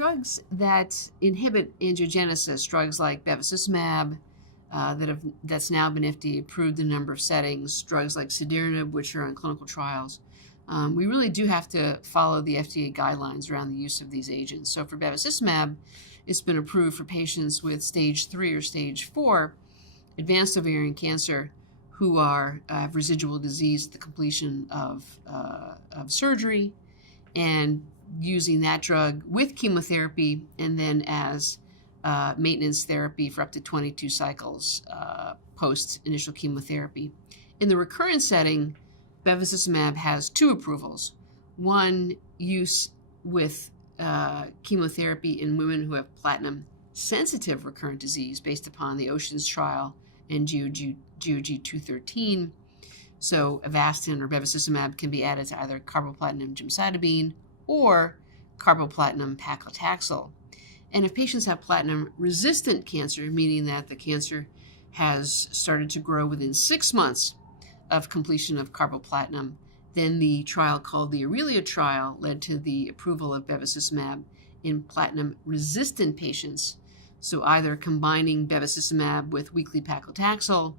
drugs that inhibit angiogenesis, drugs like bevacizumab, that's now been FDA approved in a number of settings, drugs like cediranib, which are in clinical trials, we really do have to follow the FDA guidelines around the use of these agents. So for bevacizumab, it's been approved for patients with stage 3 or stage 4 advanced ovarian cancer who have residual disease at the completion of surgery, and using that drug with chemotherapy and then as maintenance therapy for up to 22 cycles post initial chemotherapy. In the recurrent setting, bevacizumab has 2 approvals. One, use with chemotherapy in women who have platinum-sensitive recurrent disease based upon the OCEANS trial and GOG 213. So Avastin or bevacizumab can be added to either carboplatin gemcitabine or carboplatin paclitaxel. And if patients have platinum-resistant cancer, meaning that the cancer has started to grow within 6 months of completion of carboplatin, then the trial called the Aurelia trial led to the approval of bevacizumab in platinum-resistant patients. So either combining bevacizumab with weekly paclitaxel,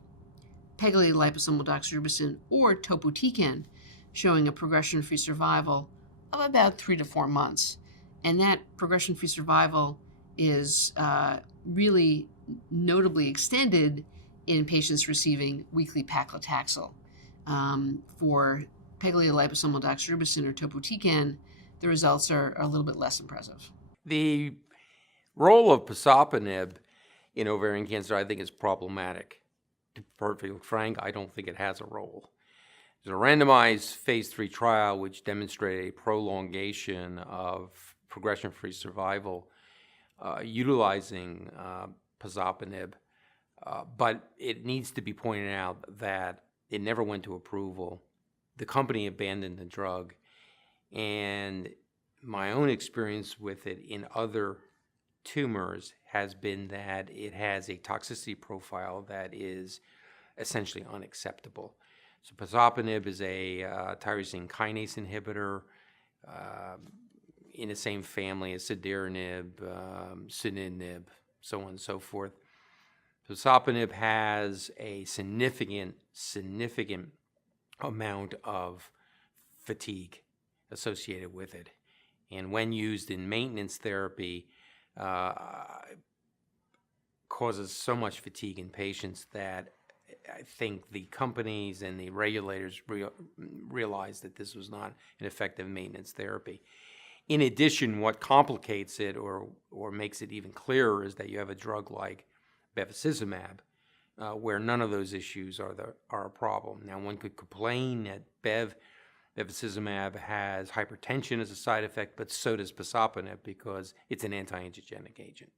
pegylated liposomal doxorubicin, or topotecan, showing a progression-free survival of about 3 to 4 months. And that progression-free survival is really notably extended in patients receiving weekly paclitaxel. For pegylated liposomal doxorubicin or topotecan, the results are a little bit less impressive. The role of pazopanib in ovarian cancer, I think, is problematic. To be perfectly frank, I don't think it has a role. There's a randomized phase 3 trial which demonstrated a prolongation of progression-free survival utilizing pazopanib, but it needs to be pointed out that it never went to approval. The company abandoned the drug, and my own experience with it in other tumors has been that it has a toxicity profile that is essentially unacceptable. So pazopanib is a tyrosine kinase inhibitor in the same family as cediranib, sunitinib, so on and so forth. Pazopanib has a significant amount of fatigue associated with it. And when used in maintenance therapy, causes so much fatigue in patients that I think the companies and the regulators realized that this was not an effective maintenance therapy. In addition, what complicates it or makes it even clearer is that you have a drug like bevacizumab, where none of those issues are a problem. Now, one could complain that bevacizumab has hypertension as a side effect, but so does pazopanib because it's an antiangiogenic agent.